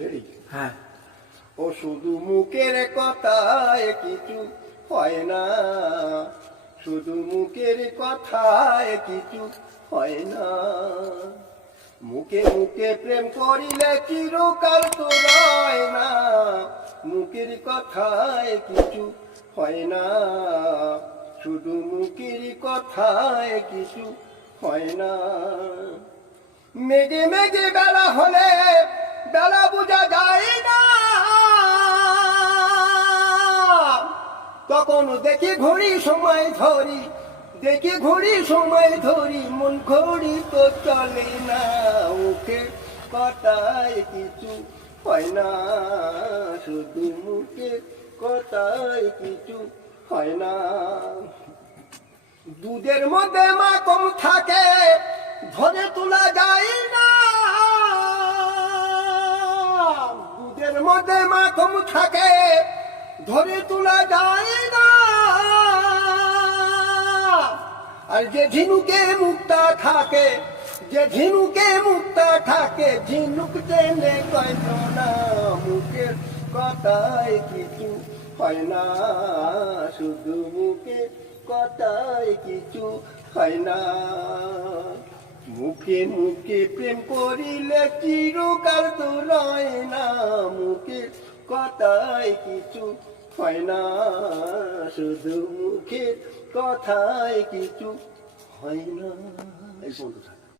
Ready হ্যাঁ। ও শুধু মুখের কথায় কিছু হয় না। শুধু মুখের কথায় কিছু হয় না। মুখে মুখে প্রেম করিলে চিরকাল তো রয় না। মুখের কথায় কিছু হয় না। শুধু মুখের কথায় কিছু হয় না। মেঘে মেঘে বেলা হলে বেলা বোঝা যায় না। তখন দেখি ঘড়ি সময় ধরি, দেখি ঘড়ি সময় ধরি, মন ঘড়ি তো চলে না। ওকে কটায় কিছু হয় না, শুধু মুখে কটায় কিছু হয় না। দুধের মধ্যে মাকম থাকে, ধরে তোলা যায় দুধের মধ্যে মাকম থাকে, ধরে তোলা যায় না। আর যে ঝিনুকে মুক্তা থাকে, যে ঝিনুকে মুক্তা থাকে, ঝিনুক টেনে কয় না, মুখের কথায় কিছু হয় না, শুধু মুখে কথায় কিছু হয় না। মুখে মুখে প্রেম করিলে চিরকাল তো না মুখে কথায় কিছু হয় না, শুধু মুখে কথায় কিছু হয় না এই থাক।